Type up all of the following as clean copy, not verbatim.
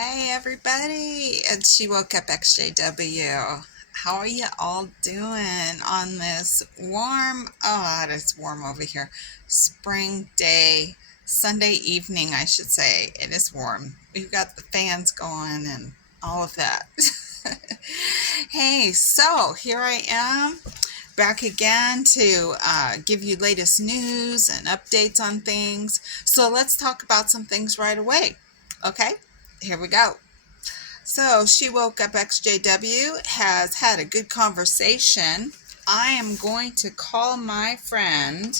Hey everybody, it's She Woke Up XJW. How are you all doing on this it's warm over here, spring day, Sunday evening, I should say. It is warm. We've got the fans going and all of that. Hey, so here I am back again to give you latest news and updates on things. So let's talk about some things right away. Okay, here we go. So She Woke Up XJW has had a good conversation. I am going to call my friend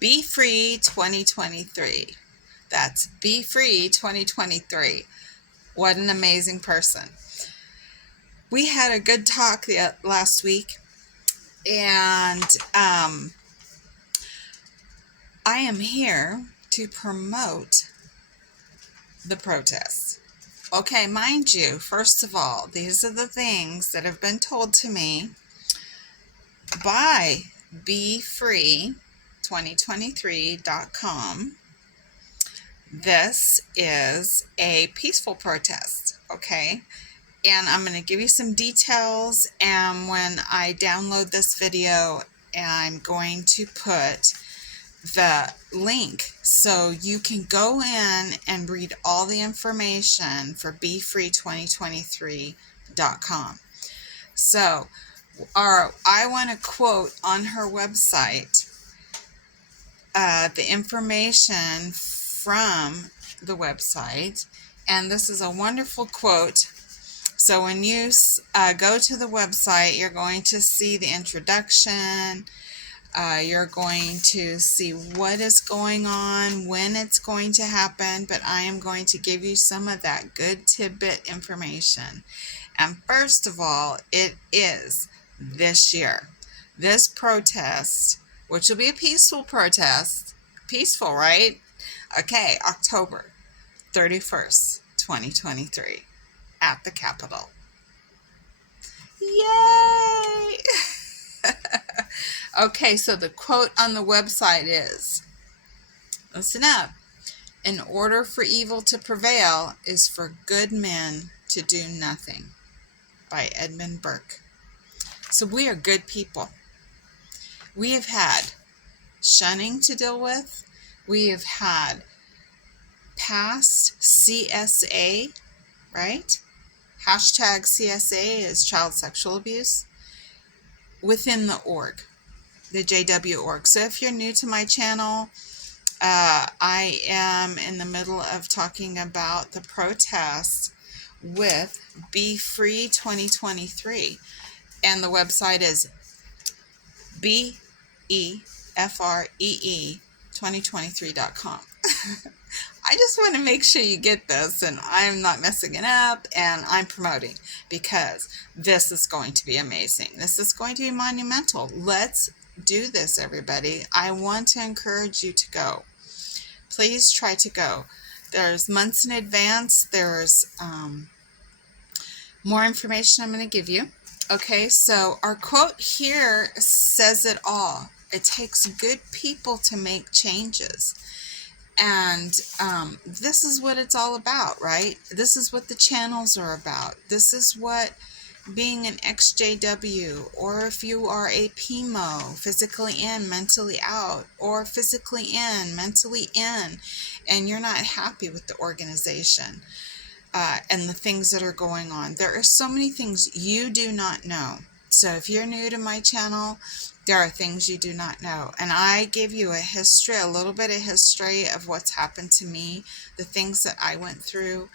Be Free 2023. That's Be Free 2023. What an amazing person. We had a good talk last week, and I am here to promote the protests. Okay, mind you, first of all, these are the things that have been told to me by BeFree2023.com. This is a peaceful protest, okay? And I'm going to give you some details, and when I download this video, I'm going to put the link so you can go in and read all the information for BeFree2023.com. So I want to quote on her website the information from the website, and this is a wonderful quote. So when you go to the website, you're going to see the introduction. You're going to see what is going on, when it's going to happen, but I am going to give you some of that good tidbit information. And first of all, it is this year. This protest, which will be a peaceful protest, peaceful, right? Okay, October 31st, 2023, at the Capitol. Yay! Okay, so the quote on the website is, listen up, in order for evil to prevail is for good men to do nothing, by Edmund Burke. So we are good people. We have had shunning to deal with. We have had past CSA, right? Hashtag CSA is child sexual abuse within the org. The JW org. So if you're new to my channel, I am in the middle of talking about the protest with Be Free 2023, and the website is BEFREE2023.com. I just want to make sure you get this, and I'm not messing it up, and I'm promoting, because this is going to be amazing. This is going to be monumental. Let's do this, everybody. I want to encourage you to go. Please try to go. There's months in advance. There's more information I'm going to give you. Okay, so our quote here says it all. It takes good people to make changes. And this is what it's all about, right? This is what the channels are about. This is what being an XJW, or if you are a PMO, physically in, mentally out, or physically in, mentally in, and you're not happy with the organization and the things that are going on. There are so many things you do not know. So if you're new to my channel, there are things you do not know. And I give you a history, a little bit of history of what's happened to me, the things that I went through.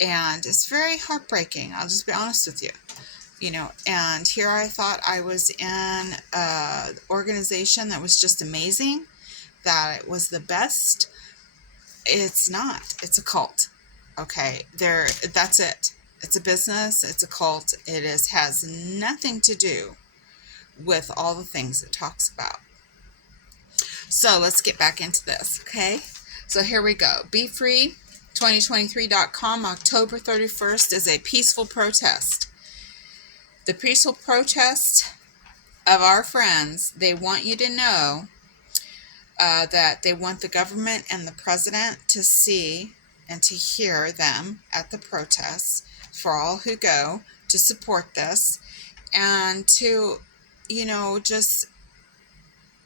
And it's very heartbreaking. I'll just be honest with you. You know, and here I thought I was in an organization that was just amazing, that it was the best. It's not. It's a cult. Okay, that's it. It's a business. It's a cult. It has nothing to do with all the things it talks about. So let's get back into this, okay? So here we go. BeFree2023.com, October 31st is a peaceful protest. The peaceful protest of our friends, they want you to know that they want the government and the president to see and to hear them at the protests, for all who go to support this, and to, just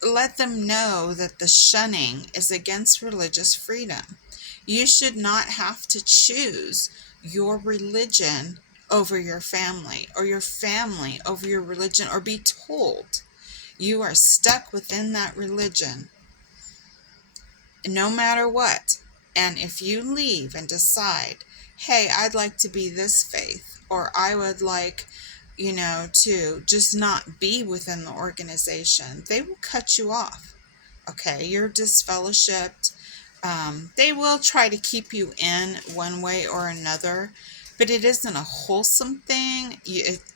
let them know that the shunning is against religious freedom. You should not have to choose your religion over your family, or your family over your religion, or be told you are stuck within that religion no matter what. And if you leave and decide, hey, I'd like to be this faith, or I would like, to just not be within the organization, they will cut you off. Okay, you're disfellowshipped. They will try to keep you in one way or another, but it isn't a wholesome thing.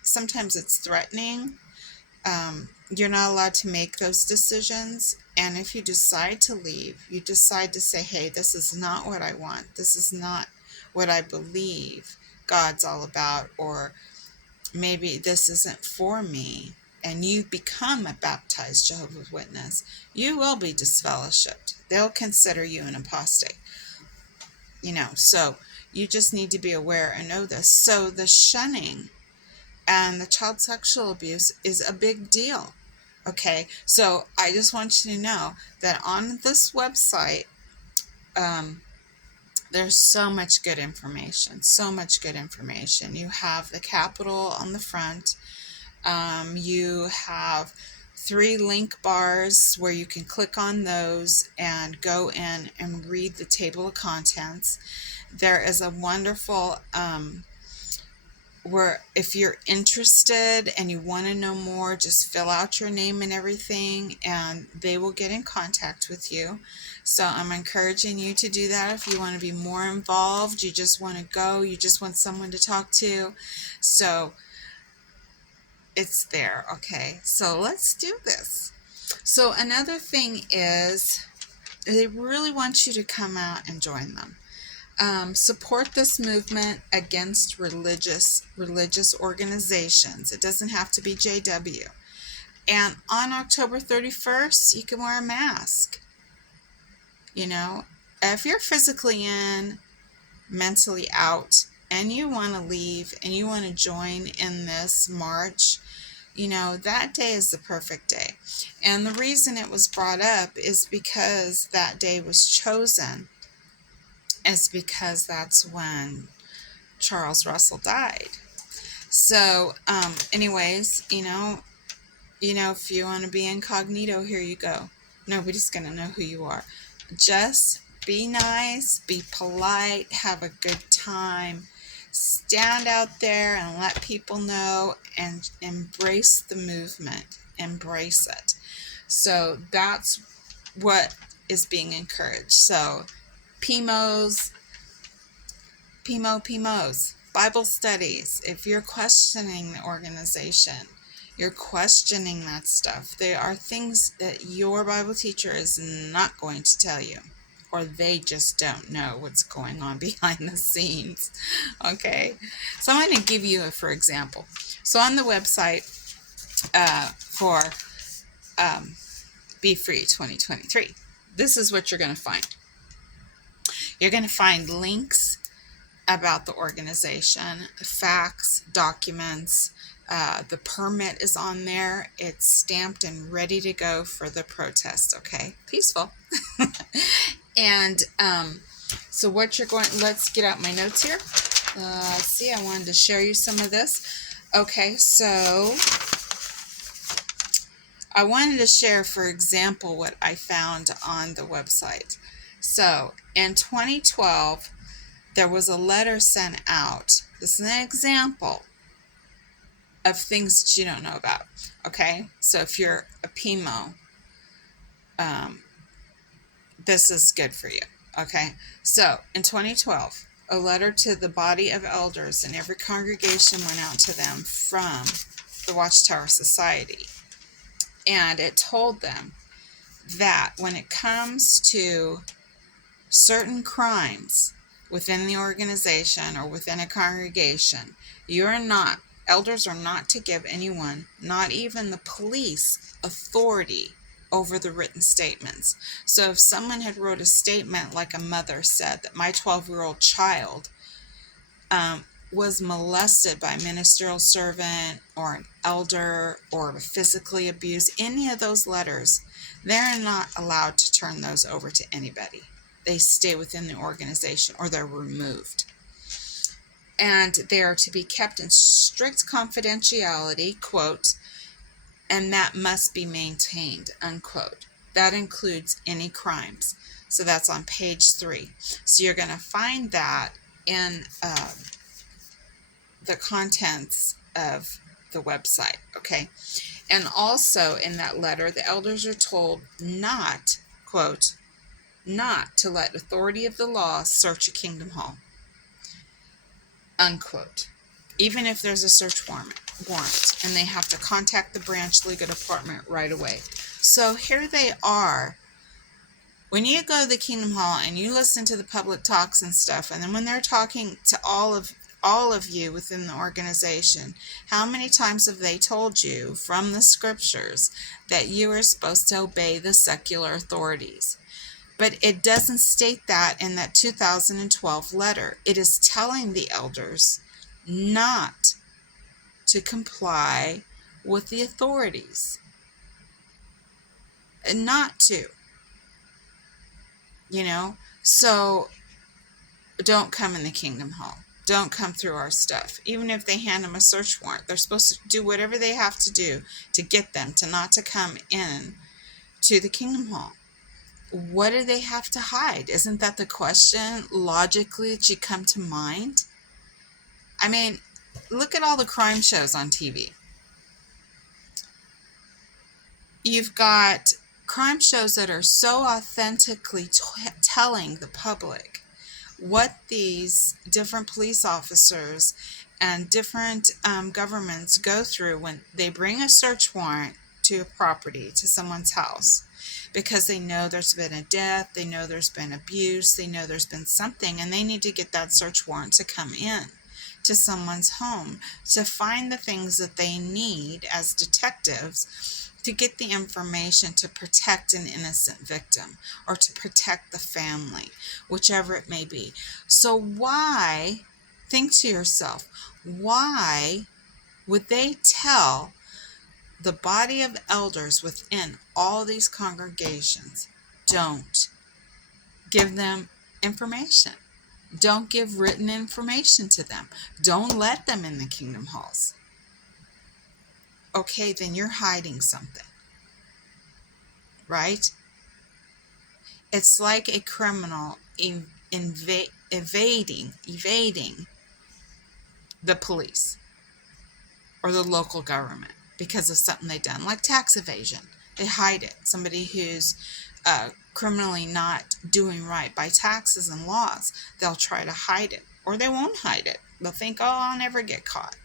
Sometimes it's threatening. You're not allowed to make those decisions. And if you decide to leave, you decide to say, hey, this is not what I want. This is not what I believe God's all about, or maybe this isn't for me, and you become a baptized Jehovah's Witness, you will be disfellowshipped. They'll consider you an apostate. So you just need to be aware and know this. So the shunning and the child sexual abuse is a big deal. Okay, so I just want you to know that on this website, there's so much good information. You have the capital on the front. You have 3 link bars where you can click on those and go in and read the table of contents. There is a wonderful where if you're interested and you want to know more, just fill out your name and everything, and they will get in contact with you. So I'm encouraging you to do that if you want to be more involved. You just want to go. You just want someone to talk to. So it's there. Okay, so let's do this. So another thing is they really want you to come out and join them. Support this movement against religious organizations. It doesn't have to be JW. And on October 31st, you can wear a mask. If you're physically in, mentally out, and you want to leave and you want to join in this march, that day is the perfect day. And the reason it was brought up is because that day was chosen. It's because that's when Charles Russell died. So, anyways, if you want to be incognito, here you go. Nobody's going to know who you are. Just be nice, be polite, have a good time. Stand out there and let people know, and embrace the movement. Embrace it. So that's what is being encouraged. So PMOs, Bible studies. If you're questioning the organization, you're questioning that stuff, there are things that your Bible teacher is not going to tell you, or they just don't know what's going on behind the scenes. Okay, so I'm going to give you for example. So on the website for Be Free 2023, this is what you're going to find. You're going to find links about the organization, facts, documents. The permit is on there. It's stamped and ready to go for the protest. Okay, peaceful. And so what you're going, let's get out my notes here. See, I wanted to share you some of this. Okay, so I wanted to share, for example, what I found on the website. So in 2012, there was a letter sent out. This is an example of things that you don't know about. Okay, so if you're a PMO, this is good for you. Okay, so in 2012, a letter to the body of elders in every congregation went out to them from the Watchtower Society. And it told them that when it comes to certain crimes within the organization or within a congregation, elders are not to give anyone, not even the police, authority over the written statements. So if someone had wrote a statement like a mother said that my 12-year-old child was molested by a ministerial servant or an elder or physically abused, any of those letters, they're not allowed to turn those over to anybody. They stay within the organization or they're removed. And they are to be kept in strict confidentiality, quote, and that must be maintained, unquote. That includes any crimes. So that's on page 3. So you're going to find that in the contents of the website, okay? And also in that letter, the elders are told not, quote, not to let authority of the law search a kingdom hall, unquote. Even if there's a search warrant, and they have to contact the branch legal department right away. So here they are. When you go to the Kingdom Hall and you listen to the public talks and stuff, and then when they're talking to all of you within the organization, how many times have they told you from the scriptures that you are supposed to obey the secular authorities? But it doesn't state that in that 2012 letter. It is telling the elders not to comply with the authorities. And not to. So don't come in the Kingdom Hall. Don't come through our stuff. Even if they hand them a search warrant, they're supposed to do whatever they have to do to get them to not to come in to the Kingdom Hall. What do they have to hide? Isn't that the question logically that should come to mind? I mean, look at all the crime shows on TV. You've got crime shows that are so authentically telling the public what these different police officers and different governments go through when they bring a search warrant to a property, to someone's house, because they know there's been a death, they know there's been abuse, they know there's been something, and they need to get that search warrant to come in to someone's home to find the things that they need as detectives to get the information to protect an innocent victim or to protect the family, whichever it may be. So why, think to yourself, why would they tell the body of elders within all these congregations, don't give them information? Don't give written information to them. Don't let them in the kingdom halls. Okay, then you're hiding something, right? It's like a criminal evading the police or the local government because of something they've done, like tax evasion. They hide it. Somebody who's criminally not doing right by taxes and laws, they'll try to hide it, or they won't hide it. They'll think, oh, I'll never get caught.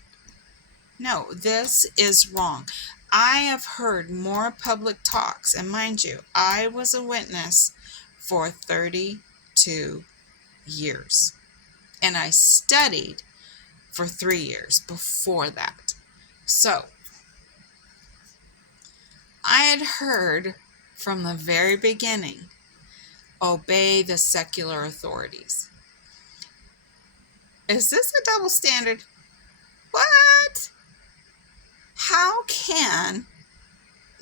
No, this is wrong. I have heard more public talks, and mind you, I was a witness for 32 years, and I studied for 3 years before that. So, I had heard from the very beginning, obey the secular authorities. Is this a double standard? What? How can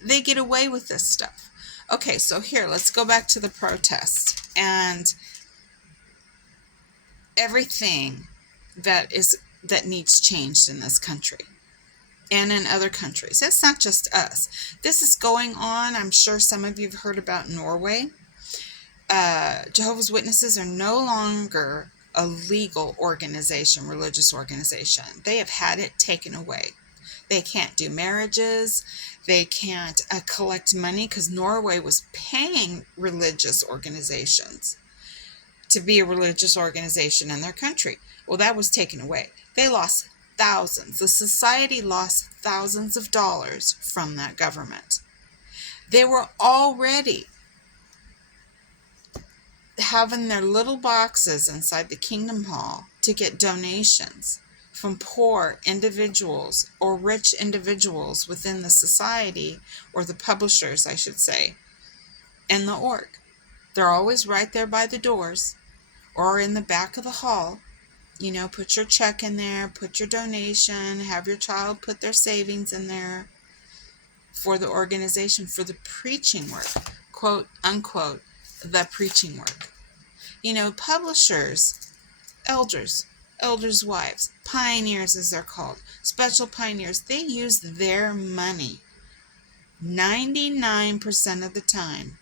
they get away with this stuff? Okay, so here, let's go back to the protest and everything that needs changed in this country and in other countries. It's not just us. This is going on. I'm sure some of you have heard about Norway. Jehovah's Witnesses are no longer a legal organization, religious organization. They have had it taken away. They can't do marriages. They can't collect money because Norway was paying religious organizations to be a religious organization in their country. Well, that was taken away. They lost thousands. The society lost thousands of dollars from that government. They were already having their little boxes inside the Kingdom Hall to get donations from poor individuals or rich individuals within the society, or the publishers, I should say, in the org. They're always right there by the doors or in the back of the hall. Put your check in there, put your donation, have your child put their savings in there for the organization, for the preaching work, quote unquote, the preaching work. Publishers, elders' wives, pioneers as they're called, special pioneers, they use their money 99% of the time,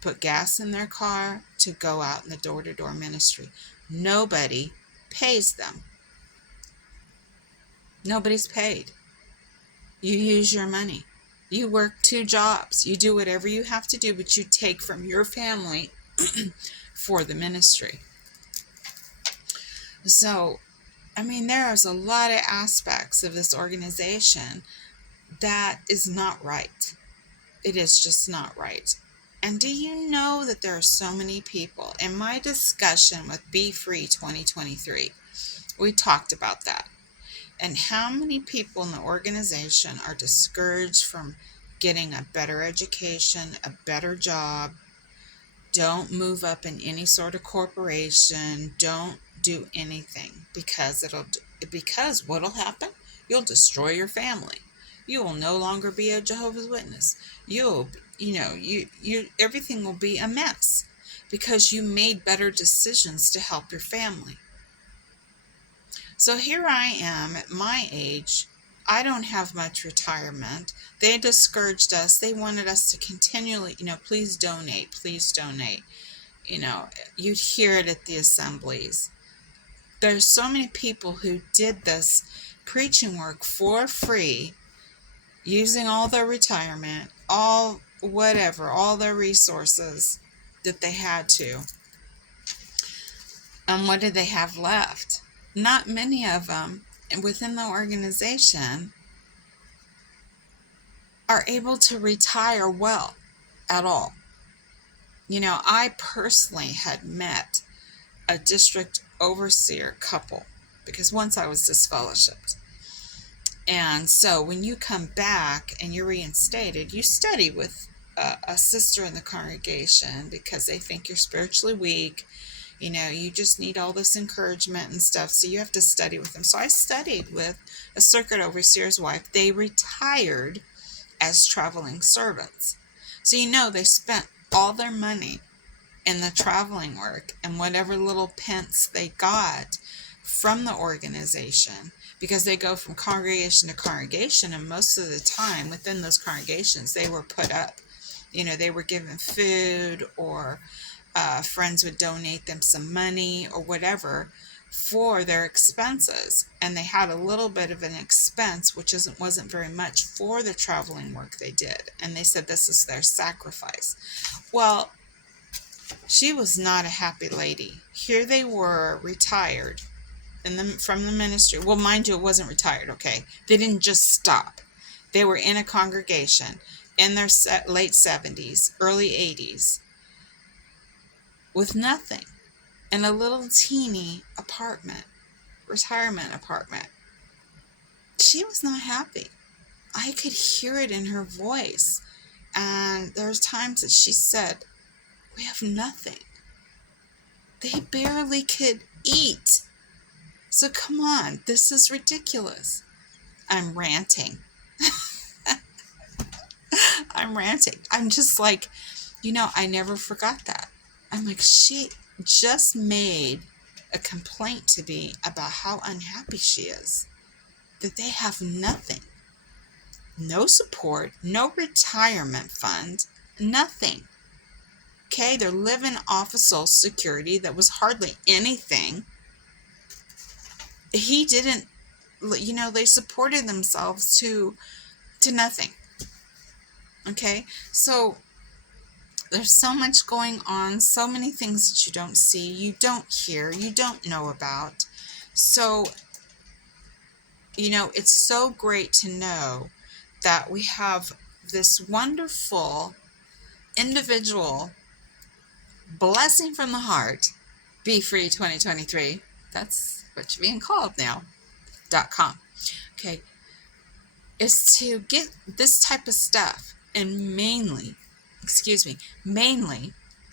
put gas in their car to go out in the door-to-door ministry. Nobody pays them. Nobody's paid. You use your money. You work 2 jobs. You do whatever you have to do, but you take from your family for the ministry. So, there's a lot of aspects of this organization that is not right. It is just not right. And do you know that there are so many people? In my discussion with Be Free 2023, we talked about that. And how many people in the organization are discouraged from getting a better education, a better job, don't move up in any sort of corporation, don't do anything, because what'll happen? You'll destroy your family. You will no longer be a Jehovah's Witness. You everything will be a mess because you made better decisions to help your family. So here I am at my age. I don't have much retirement. They discouraged us. They wanted us to continually, please donate, please donate. You'd hear it at the assemblies. There's so many people who did this preaching work for free, using all their retirement, all their resources that they had to. And what did they have left? Not many of them within the organization are able to retire well at all. I personally had met a district overseer couple because once I was disfellowshipped. And so when you come back and you're reinstated, you study with a sister in the congregation because they think you're spiritually weak. You just need all this encouragement and stuff. So you have to study with them. So I studied with a circuit overseer's wife. They retired as traveling servants. So they spent all their money in the traveling work and whatever little pence they got from the organization, because they go from congregation to congregation, and most of the time within those congregations they were put up. They were given food, or friends would donate them some money or whatever for their expenses, and they had a little bit of an expense, which wasn't very much, for the traveling work they did, and they said this is their sacrifice. Well, she was not a happy lady. Here they were, retired from the ministry. Well, mind you, it wasn't retired, okay? They didn't just stop. They were in a congregation in their late 70s, early 80s, with nothing, in a little teeny retirement apartment. She was not happy. I could hear it in her voice. And there's times that she said, we have nothing. They barely could eat. So come on, this is ridiculous. I'm ranting. I'm just like, I never forgot that. I'm like, she just made a complaint to me about how unhappy she is. That they have nothing. No support, no retirement fund, nothing. Okay, they're living off of Social Security that was hardly anything. He didn't, they supported themselves to nothing. Okay, so there's so much going on, so many things that you don't see, you don't hear, you don't know about. So, it's so great to know that we have this wonderful individual blessing from the heart, Be Free 2023. That's what you're being called now. Okay, is to get this type of stuff, and mainly,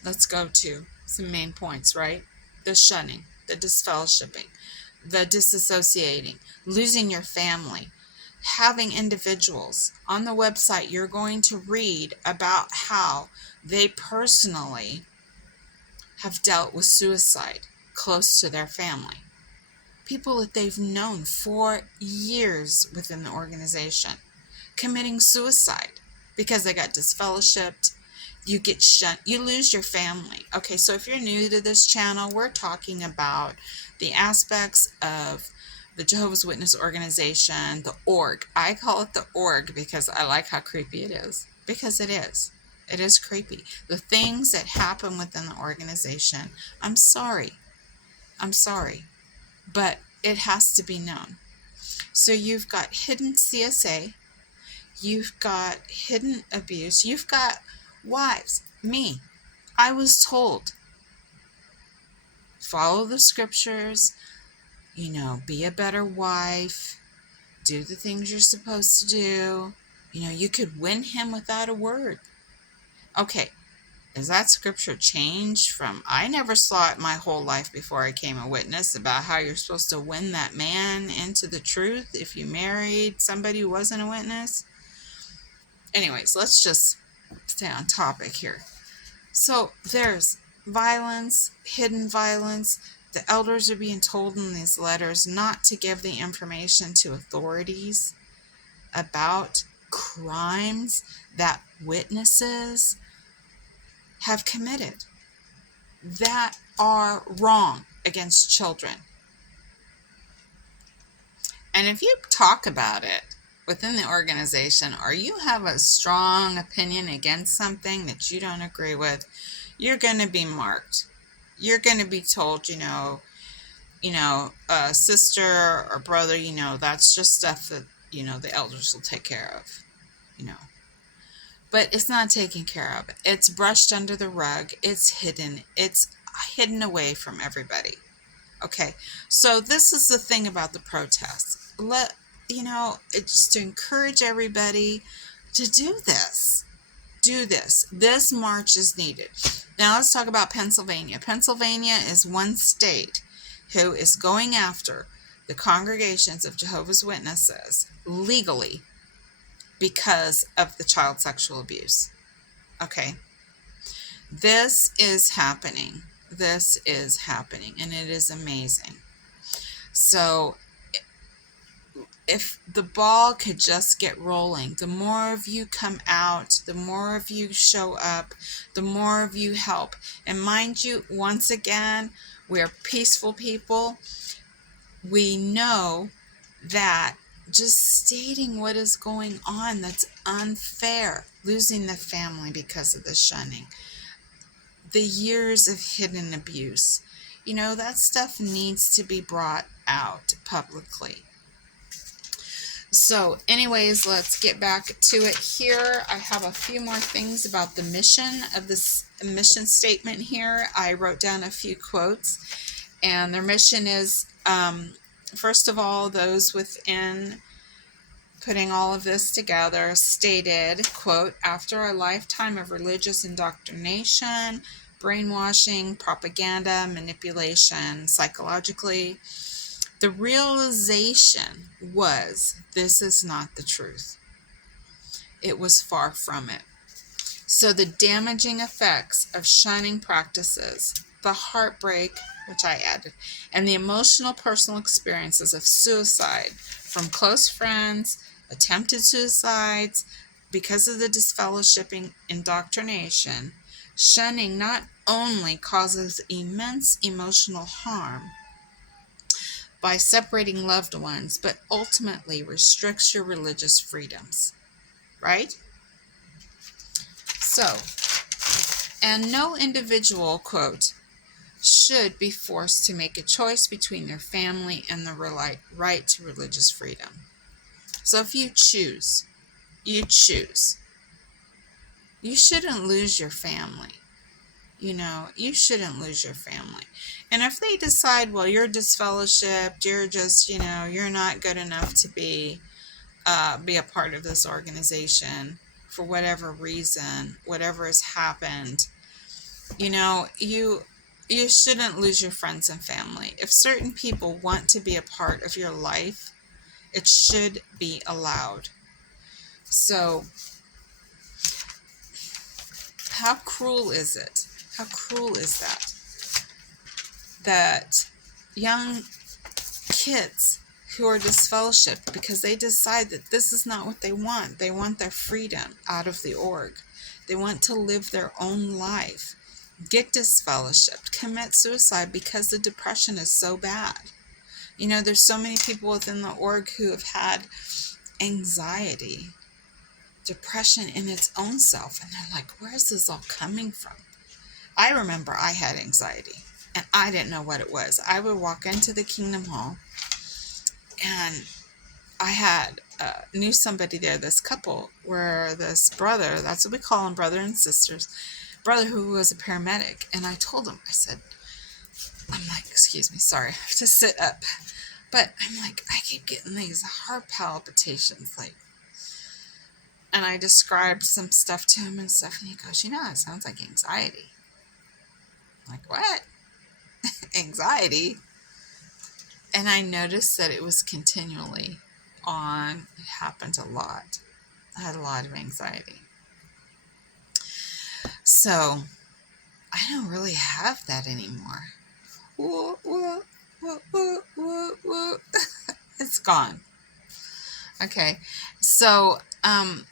let's go to some main points, right? The shunning, the disfellowshipping, the disassociating, losing your family, having individuals on the website. You're going to read about how they personally have dealt with suicide close to their family. People that they've known for years within the organization committing suicide because they got disfellowshipped. You get shunned, you lose your family. Okay, so if you're new to this channel, we're talking about the aspects of the Jehovah's Witness organization, the org. I call it the org because I like how creepy it is. Because it is. It is creepy. The things that happen within the organization, I'm sorry. But it has to be known. So you've got hidden CSA, you've got hidden abuse, you've got wives. Me, I was told, follow the scriptures, be a better wife, do the things you're supposed to do. You could win him without a word. Okay, is that scripture changed from, I never saw it my whole life before I came a witness, about how you're supposed to win that man into the truth if you married somebody who wasn't a witness? Anyways, let's just stay on topic here. So there's violence, hidden violence. The elders are being told in these letters not to give the information to authorities about crimes that witnesses have committed that are wrong against children. And if you talk about it within the organization, or you have a strong opinion against something that you don't agree with, you're going to be marked. You're going to be told, sister or brother, that's just stuff that, the elders will take care of, But it's not taken care of. It's brushed under the rug. It's hidden. It's hidden away from everybody. Okay, so this is the thing about the protests. It's just to encourage everybody to do this. Do this. This march is needed. Now let's talk about Pennsylvania. Pennsylvania is one state who is going after the congregations of Jehovah's Witnesses legally because of the child sexual abuse. Okay. This is happening. This is happening, and it is amazing. So if the ball could just get rolling, the more of you come out, the more of you show up, the more of you help. And mind you, once again, we're peaceful people. We know that just stating what is going on, that's unfair. Losing the family because of the shunning. The years of hidden abuse. That stuff needs to be brought out publicly. So anyways, let's get back to it here. I have a few more things about the mission of this mission statement here. I wrote down a few quotes, and their mission is, first of all, those within putting all of this together stated, quote, after a lifetime of religious indoctrination, brainwashing, propaganda, manipulation, psychologically, the realization was this is not the truth. It was far from it. So the damaging effects of shunning practices, the heartbreak, which I added, and the emotional personal experiences of suicide from close friends, attempted suicides, because of the disfellowshipping indoctrination, shunning not only causes immense emotional harm by separating loved ones, but ultimately restricts your religious freedoms, right? So, and no individual, quote, should be forced to make a choice between their family and the right to religious freedom. So if you choose. You shouldn't lose your family. you shouldn't lose your family. And if they decide, well, you're disfellowshipped, you're just, you're not good enough to be a part of this organization for whatever reason, whatever has happened, you shouldn't lose your friends and family. If certain people want to be a part of your life, it should be allowed. So, how cruel is it? How cruel is that? That young kids who are disfellowshipped because they decide that this is not what they want. They want their freedom out of the org. They want to live their own life. Get disfellowshipped, commit suicide because the depression is so bad. There's so many people within the org who have had anxiety, depression in its own self, and they're like, where is this all coming from? I remember I had anxiety, and I didn't know what it was. I would walk into the Kingdom Hall, and I knew somebody there, this couple, where this brother, that's what we call them, brother and sisters, brother who was a paramedic, and I told him, I'm like, excuse me, sorry, I have to sit up, but I'm like, I keep getting these heart palpitations, and I described some stuff to him and stuff, and he goes, it sounds like anxiety. I'm like, what? Anxiety? And I noticed that it was continually on. It happened a lot. I had a lot of anxiety. So I don't really have that anymore. Whoa, whoa, whoa, whoa, whoa, whoa. It's gone. Okay. So I'm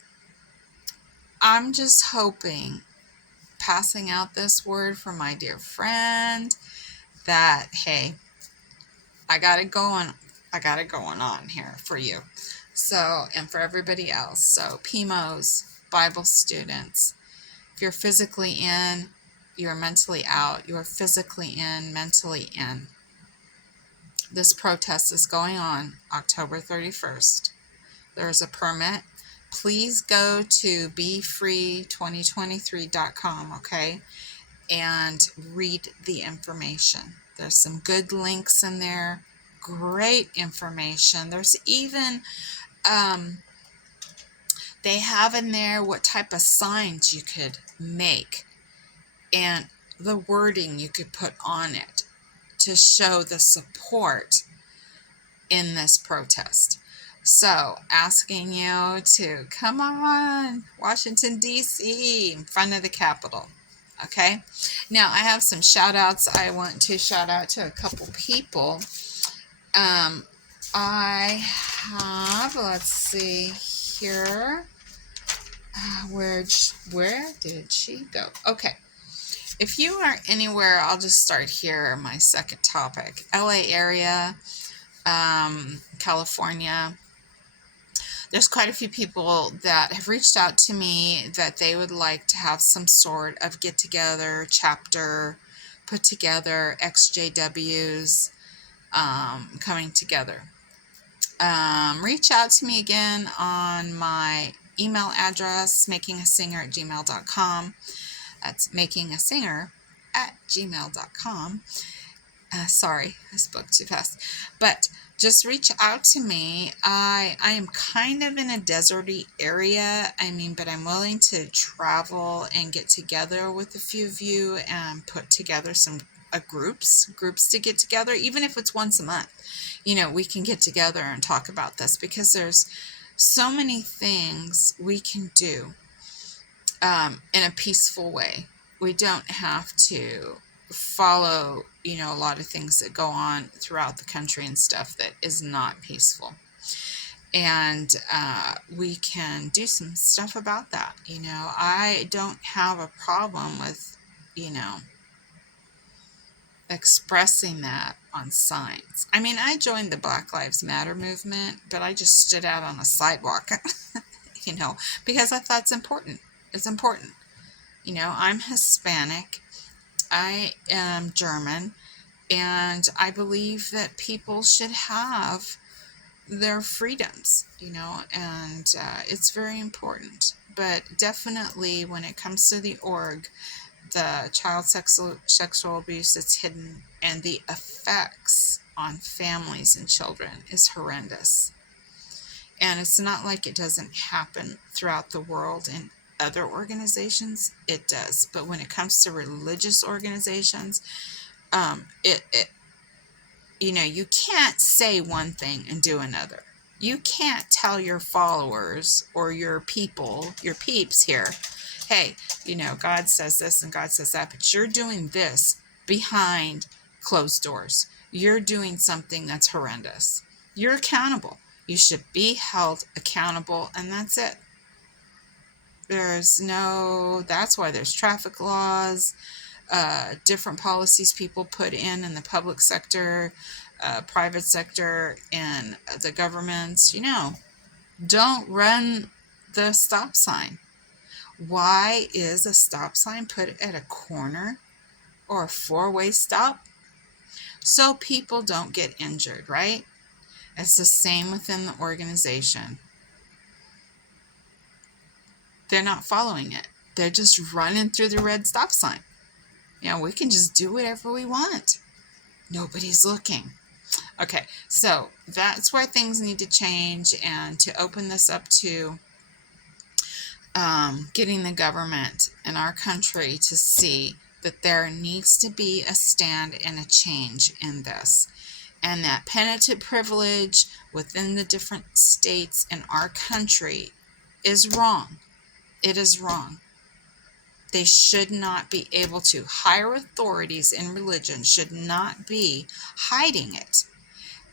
just hoping, passing out this word for my dear friend, that, hey, I got it going on here for you. So, and for everybody else. So, PMOs, Bible students, if you're physically in, you're mentally out. You're physically in, mentally in. This protest is going on October 31st. There is a permit. Please go to befree2023.com, okay, and read the information. There's some good links in there. Great information. There's even, they have in there what type of signs you could make and the wording you could put on it to show the support in this protest. So, asking you to come on, Washington, D.C., in front of the Capitol. Okay? Now, I have some shout-outs. I want to shout out to a couple people. I have, let's see here. Where did she go? Okay. If you are anywhere, I'll just start here, my second topic. LA area, California. There's quite a few people that have reached out to me that they would like to have some sort of get-together, chapter, put together, XJWs, coming together. Reach out to me again on my email address, makingassinger@gmail.com. That's makingassinger@gmail.com. Sorry, I spoke too fast. But just reach out to me. I am kind of in a deserty area. But I'm willing to travel and get together with a few of you and put together some groups to get together, even if it's once a month. We can get together and talk about this because there's so many things we can do in a peaceful way. We don't have to follow, a lot of things that go on throughout the country and stuff that is not peaceful. And we can do some stuff about that. I don't have a problem with, expressing that on signs. I joined the Black Lives Matter movement, but I just stood out on a sidewalk, because I thought it's important. It's important. I'm Hispanic. I am German, and I believe that people should have their freedoms, and it's very important. But definitely when it comes to the org, the child sexual abuse that's hidden, and the effects on families and children is horrendous. And it's not like it doesn't happen throughout the world in other organizations. It does. But when it comes to religious organizations, it you can't say one thing and do another. You can't tell your followers or your people, your peeps here, hey, God says this and God says that, but you're doing this behind closed doors. You're doing something that's horrendous. You're accountable. You should be held accountable, and that's it. That's why there's traffic laws, different policies people put in the public sector, private sector, and the governments. Don't run the stop sign. Why is a stop sign put at a corner or a four-way stop? So people don't get injured, right? It's the same within the organization. They're not following it. They're just running through the red stop sign. We can just do whatever we want. Nobody's looking. Okay, so that's where things need to change, and to open this up to getting the government in our country to see that there needs to be a stand and a change in this. And that penitent privilege within the different states in our country is wrong. It is wrong. They should not be able to. Higher authorities in religion should not be hiding it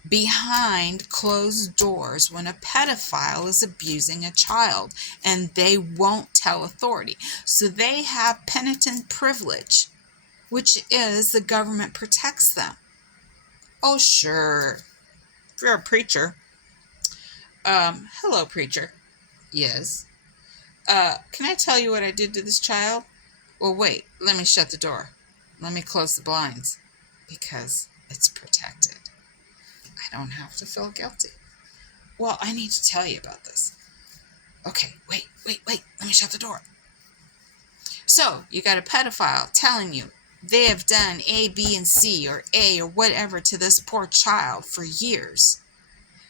behind closed doors when a pedophile is abusing a child, and they won't tell authority. So they have penitent privilege, which is the government protects them. Oh, sure. If you're a preacher. Hello, preacher. Yes. Can I tell you what I did to this child? Well, wait, let me shut the door. Let me close the blinds, because it's protected. I don't have to feel guilty. Well, I need to tell you about this. Okay, wait, let me shut the door. So, you got a pedophile telling you they have done A, B, and C, or A, or whatever to this poor child for years.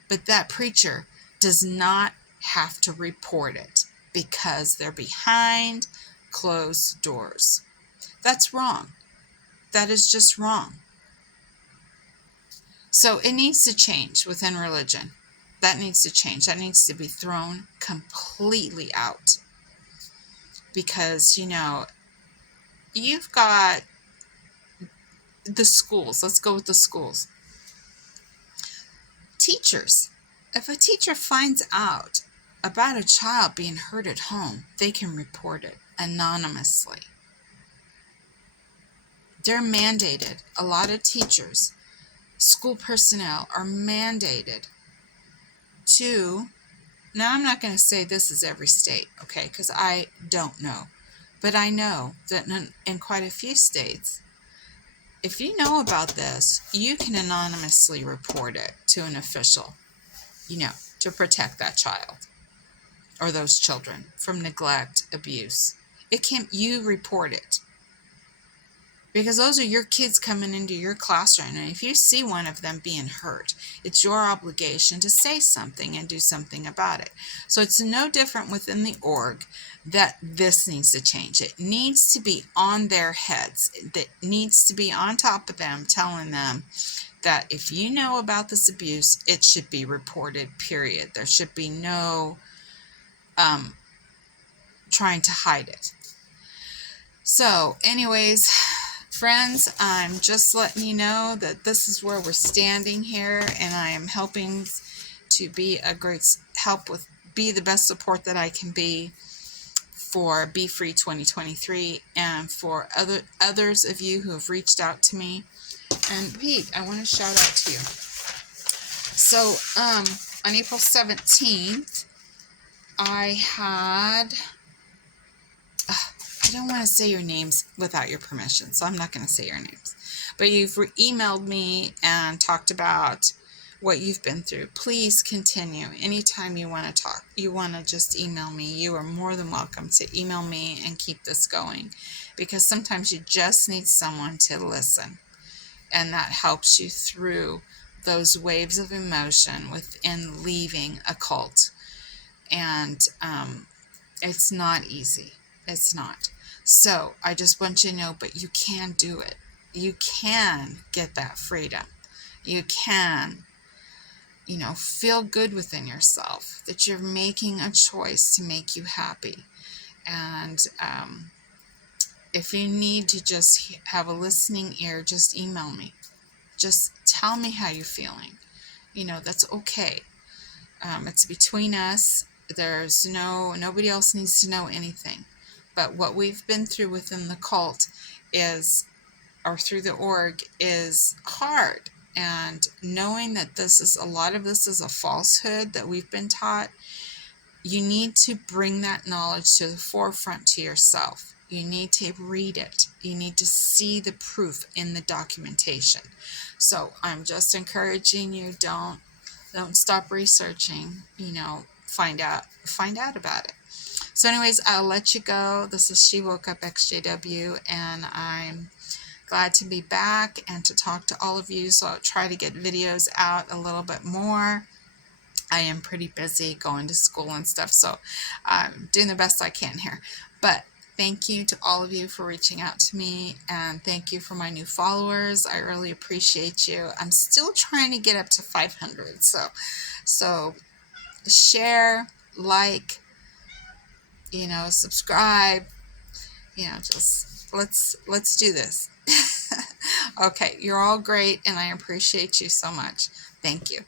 But that preacher does not have to report it because they're behind closed doors. That's wrong. That is just wrong. So it needs to change within religion. That needs to change. That needs to be thrown completely out. Because, you've got the schools. Let's go with the schools. Teachers. If a teacher finds out about a child being hurt at home, they can report it anonymously. They're mandated. A lot of teachers, school personnel are mandated to, now I'm not going to say this is every state, okay, because I don't know. But I know that in quite a few states, if you know about this, you can anonymously report it to an official, to protect that child or those children from neglect, abuse. You report it. Because those are your kids coming into your classroom. And if you see one of them being hurt, it's your obligation to say something and do something about it. So it's no different within the org that this needs to change. It needs to be on their heads. It needs to be on top of them, telling them that if you know about this abuse, it should be reported, period. There should be no trying to hide it. So anyways, friends, I'm just letting you know that this is where we're standing here, and I am helping to be a great help with, be the best support that I can be for Be Free 2023, and for others of you who have reached out to me. And Pete, I want to shout out to you. So, on April 17th, I had, I don't want to say your names without your permission, so I'm not going to say your names. But you've emailed me and talked about what you've been through, please continue. Anytime you want to talk, you want to just email me, you are more than welcome to email me and keep this going, because sometimes you just need someone to listen, and that helps you through those waves of emotion within leaving a cult. And it's not easy. It's not. So I just want you to know, but you can do it. You can get that freedom. You can, feel good within yourself that you're making a choice to make you happy. And if you need to just have a listening ear, just email me. Just tell me how you're feeling. That's okay. It's between us. There's nobody else needs to know anything. But what we've been through within the cult or through the org, is hard. And knowing that a lot of this is a falsehood that we've been taught, you need to bring that knowledge to the forefront to yourself. You need to read it. You need to see the proof in the documentation. So I'm just encouraging you, don't stop researching, find out about it. So anyways, I'll let you go. This is She Woke Up XJW, and I'm glad to be back and to talk to all of you. So I'll try to get videos out a little bit more. I am pretty busy going to school and stuff, so I'm doing the best I can here. But thank you to all of you for reaching out to me, and thank you for my new followers. I really appreciate you. I'm still trying to get up to 500, so share, like, subscribe, just let's do this. Okay, you're all great, and I appreciate you so much. Thank you.